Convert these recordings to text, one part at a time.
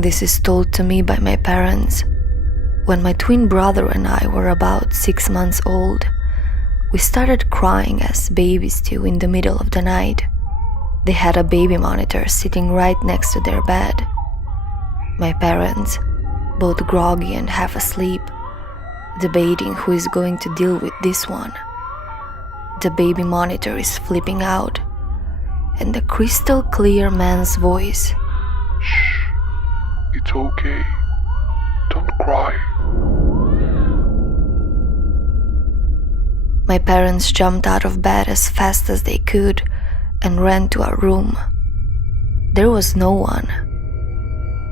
This is told to me by my parents. When my twin brother and I were about 6 months old, we started crying as babies do in the middle of the night. They had a baby monitor sitting right next to their bed. My parents, both groggy and half asleep, debating who is going to deal with this one. The baby monitor is flipping out, and the crystal clear man's voice, "Shh, it's okay. Don't cry." My parents jumped out of bed as fast as they could and ran to our room. There was no one.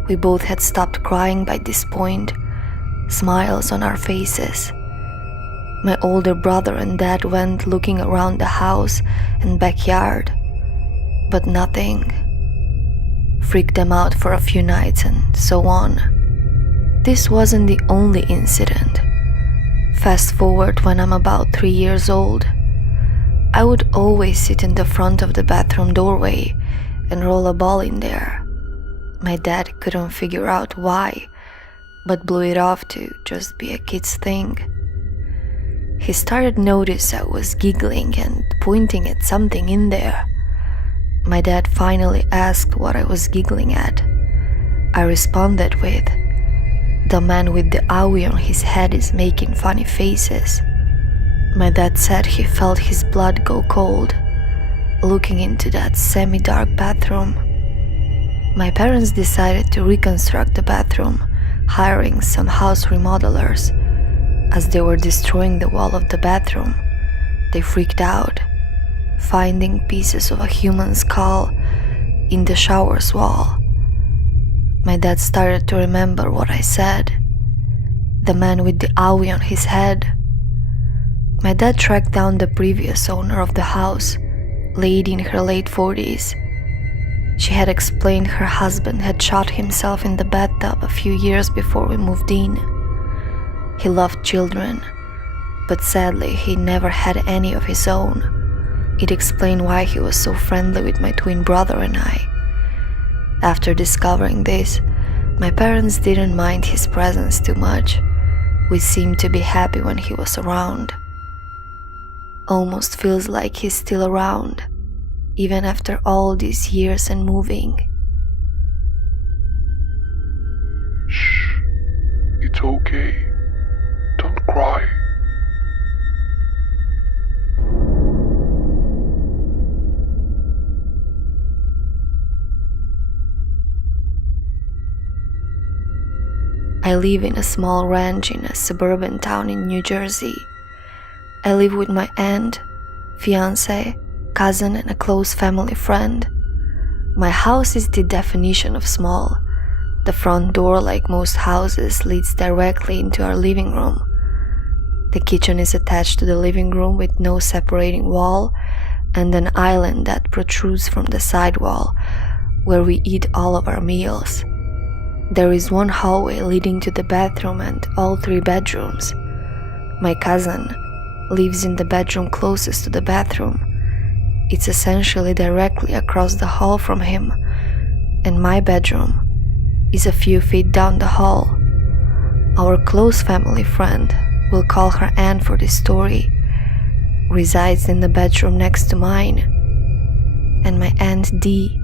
We both had stopped crying by this point, smiles on our faces. My older brother and dad went looking around the house and backyard, but nothing. Freaked them out for a few nights and so on. This wasn't the only incident. Fast forward when I'm about 3 years old. I would always sit in the front of the bathroom doorway and roll a ball in there. My dad couldn't figure out why, but blew it off to just be a kid's thing. He started notice I was giggling and pointing at something in there. My dad finally asked what I was giggling at. I responded with, "The man with the owie on his head is making funny faces." My dad said he felt his blood go cold, looking into that semi-dark bathroom. My parents decided to reconstruct the bathroom, hiring some house remodelers. As they were destroying the wall of the bathroom, they freaked out, finding pieces of a human skull in the shower's wall. My dad started to remember what I said. The man with the owie on his head. My dad tracked down the previous owner of the house, lady in her late 40s. She had explained her husband had shot himself in the bathtub a few years before we moved in. He loved children, but sadly he never had any of his own. It explained why he was so friendly with my twin brother and I. After discovering this, my parents didn't mind his presence too much. We seemed to be happy when he was around. Almost feels like he's still around, even after all these years and moving. "Shh, it's okay. Don't cry." I live in a small ranch in a suburban town in New Jersey. I live with my aunt, fiancé, cousin, and a close family friend. My house is the definition of small. The front door, like most houses, leads directly into our living room. The kitchen is attached to the living room with no separating wall and an island that protrudes from the side wall where we eat all of our meals. There is one hallway leading to the bathroom and all 3 bedrooms. My cousin lives in the bedroom closest to the bathroom. It's essentially directly across the hall from him, and my bedroom is a few feet down the hall. Our close family friend, we'll call her Anne for this story, resides in the bedroom next to mine, and my Aunt Dee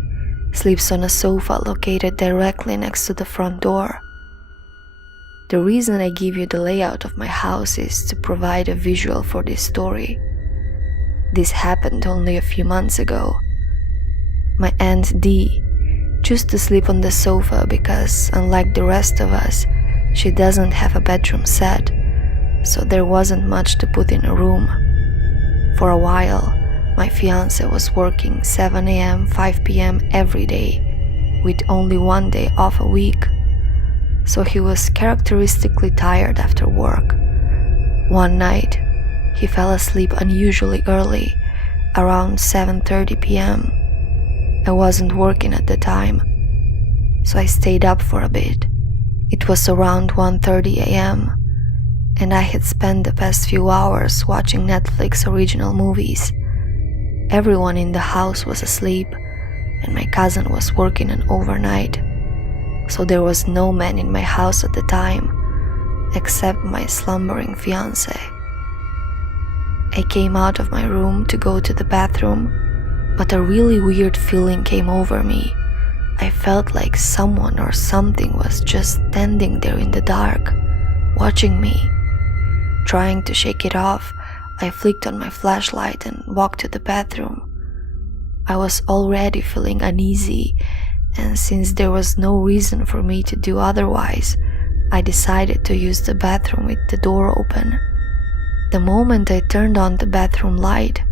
sleeps on a sofa located directly next to the front door. The reason I give you the layout of my house is to provide a visual for this story. This happened only a few months ago. My Aunt Dee chose to sleep on the sofa because, unlike the rest of us, she doesn't have a bedroom set, so there wasn't much to put in a room. For a while, my fiancé was working 7 a.m., 5 p.m. every day, with only one day off a week, so he was characteristically tired after work. One night, he fell asleep unusually early, around 7:30 p.m. I wasn't working at the time, so I stayed up for a bit. It was around 1:30 a.m., and I had spent the past few hours watching Netflix original movies. Everyone in the house was asleep, and my cousin was working an overnight. so there was no man in my house at the time, except my slumbering fiancé. I came out of my room to go to the bathroom, but a really weird feeling came over me. I felt like someone or something was just standing there in the dark, watching me. Trying to shake it off, I flicked on my flashlight and walked to the bathroom. I was already feeling uneasy, and since there was no reason for me to do otherwise, I decided to use the bathroom with the door open. The moment I turned on the bathroom light,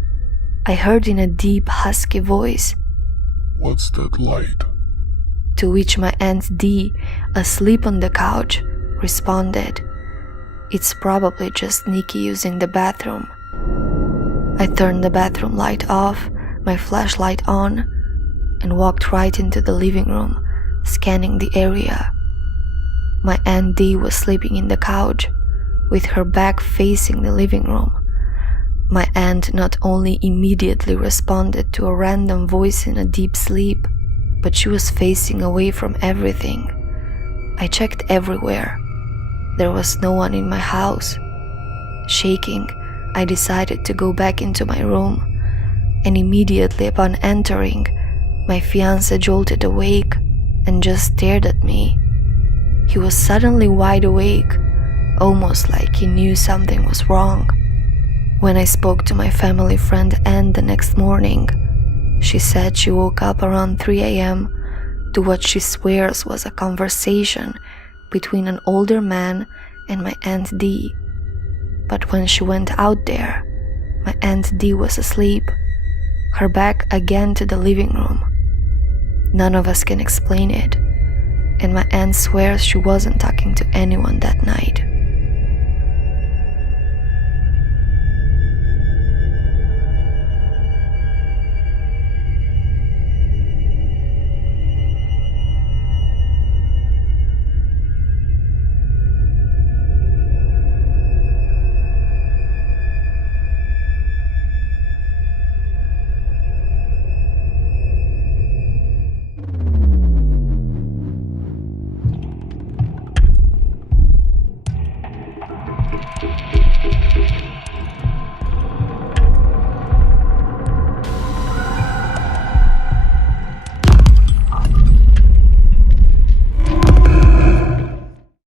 I heard in a deep, husky voice, "What's that light?" To which my Aunt D, asleep on the couch, responded, "It's probably just Nikki using the bathroom." I turned the bathroom light off, my flashlight on, and walked right into the living room, scanning the area. My Aunt D was sleeping in the couch, with her back facing the living room. My aunt not only immediately responded to a random voice in a deep sleep, but she was facing away from everything. I checked everywhere. There was no one in my house. Shaking, I decided to go back into my room, and immediately upon entering, my fiancé jolted awake and just stared at me. He was suddenly wide awake, almost like he knew something was wrong. When I spoke to my family friend Anne the next morning, she said she woke up around 3 a.m. to what she swears was a conversation between an older man and my Aunt D. But when she went out there, my Aunt D was asleep, her back again to the living room. None of us can explain it, and my aunt swears she wasn't talking to anyone that night.